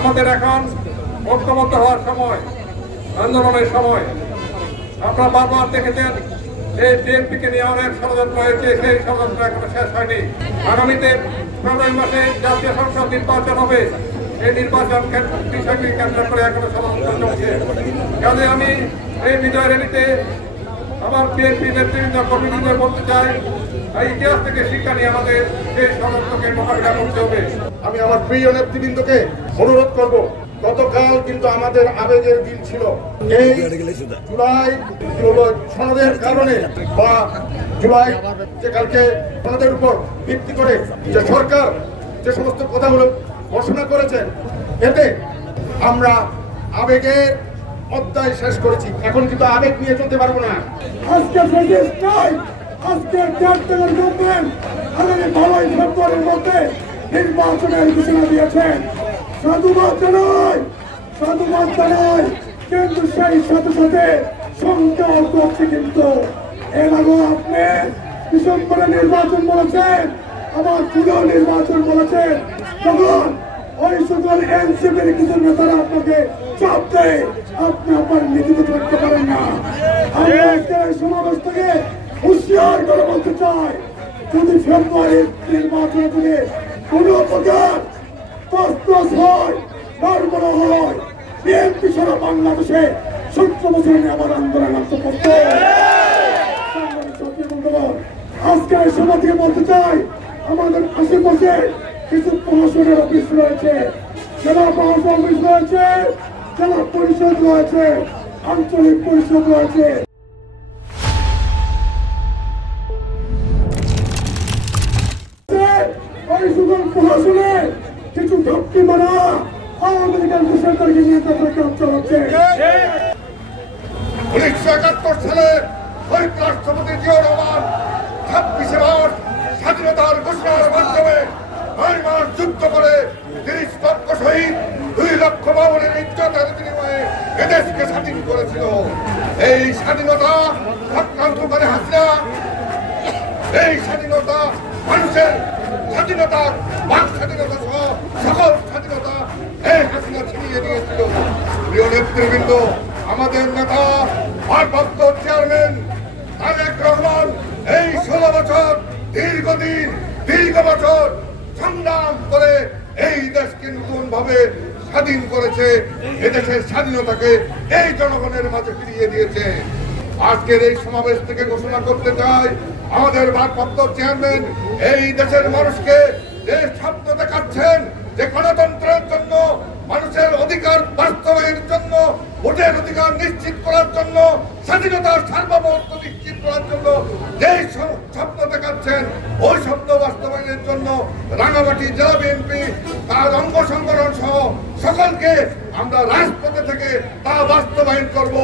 আমাদের এখন ঐক্যবদ্ধ হওয়ার সময়, আন্দোলনের সময়। আপনারা বারবার দেখেছেন এই বিএনপিকে নিয়ে অনেক ষড়যন্ত্র হয়েছে, সেই ষড়যন্ত্র এখনো শেষ হয়নি। আগামীতে ফেব্রুয়ারি মাসে জাতীয় সংসদ নির্বাচন হবে, এই নির্বাচন বিষয়টি কেন্দ্র করে এখনো ষড়যন্ত্র চলছে। কাজে আমি এই বিজয় র্যালিতে আমার বিএনপি নেতৃবৃন্দ কর্মীদের বলতে চাই, এই ইতিহাস থেকে শিক্ষা নিয়ে আমাদের সেই ষড়যন্ত্রকে মোকাবিলা করতে হবে। আমি আমার প্রিয় নেতৃবৃন্দকে অনুরোধ করব, গতকাল কিন্তু আমাদের আবেগের দিন ছিল। এই জুলাই সনদের কারণে বা জুলাই যে কালকে সনদের উপর ভিত্তি করে যে সরকার যে সমস্ত কথাগুলো ঘোষণা করেছেন, এতে আমরা আবেগের অধ্যায় শেষ করেছি। এখন কিন্তু আবেগ নিয়ে চলতে পারবো না। আজকে আজকে গভর্নমেন্ট আগামী 12 ফেব্রুয়ারির মধ্যে নির্বাচনের ঘোষণা দিয়েছেন। সাধুবাদ জানাই, কিন্তু সেই সাথে সাথে সংখ্যা করছে। কিন্তু এর আগে আপনি ডিসেম্বরে নির্বাচন বলেছেন, আবার পুরো নির্বাচন বলেছেন। তখন ওই সকল এনসিপির কিছু নেতারা আপনাকে চাপ দেয়, আপনি আপনার নীতিতে থাকতে পারেন না। আমি আজকে সমাবেশ থেকে হুঁশিয়ার করে বলতে চাই, যদি ফেব্রুয়ারির নির্বাচনে থেকে কোনো প্রকার তসতস হয়, নড়বড় হয়, বিএনপি সারা বাংলাদেশে 17 বছর নিয়ে আবার আন্দোলন করতে। আজকে এই সভা থেকে বলতে চাই, আমাদের আশেপাশে কিছু প্রশাসনের অফিস রয়েছে, জেলা প্রশাসন অফিস রয়েছে, জেলা পরিষদ রয়েছে, আঞ্চলিক পরিষদ রয়েছে। ওই সকল প্রশাসনে কিছু ঘাটতি মারা আওয়ামী লীগের সরকারকে নিয়ে তাদের কাজ চালাচ্ছে। 1971 সালে শহীদ রাষ্ট্রপতি জিয়াউর রহমান 26শে মার্চ স্বাধীনতার ঘোষণার মাধ্যমে 9 মাস যুদ্ধ করে 30 লক্ষ শহীদ, 2 লক্ষ বাবনের ইজ্জতের বিনিময়ে এদেশকে স্বাধীন করেছিল। এই স্বাধীনতা আক্রান্ত করে হাসিনা, এই স্বাধীনতা মানুষের স্বাধীনতা, বাক স্বাধীনতা সহ সকল স্বাধীনতা এই হাসিনা ছিনিয়ে নিয়েছিল। প্রিয় নেতৃবৃন্দ, আমাদের নেতা ভারপ্রাপ্ত চেয়ারম্যান তারেক রহমান এই 16 বছর দীর্ঘ বছর সংগ্রাম করে এই দেশকে নতুন ভাবে স্বাধীন করেছে, এদেশের স্বাধীনতাকে এই জনগণের মাঝে ফিরিয়ে দিয়েছে। আজকের এই সমাবেশ থেকে ঘোষণা করতে চাই, আমাদের ভারপ্রাপ্ত চেয়ারম্যান এই দেশের মানুষকে যে স্বপ্ন দেখাচ্ছেন, যে গণতন্ত্রের জন্য, মানুষের অধিকার বাস্তবায়নের জন্য, ভোটের অধিকার নিশ্চিত করার জন্য, স্বাধীনতার সার্বভৌমত্ব নিশ্চিত করার জন্য যে স্বপ্ন দেখাচ্ছেন, ওই স্বপ্ন বাস্তবায়নের জন্য রাঙামাটি জেলা বিএনপি তার অঙ্গ সংগঠন সহ সকলকে আমরা রাজপথে থেকে তা বাস্তবায়ন করব।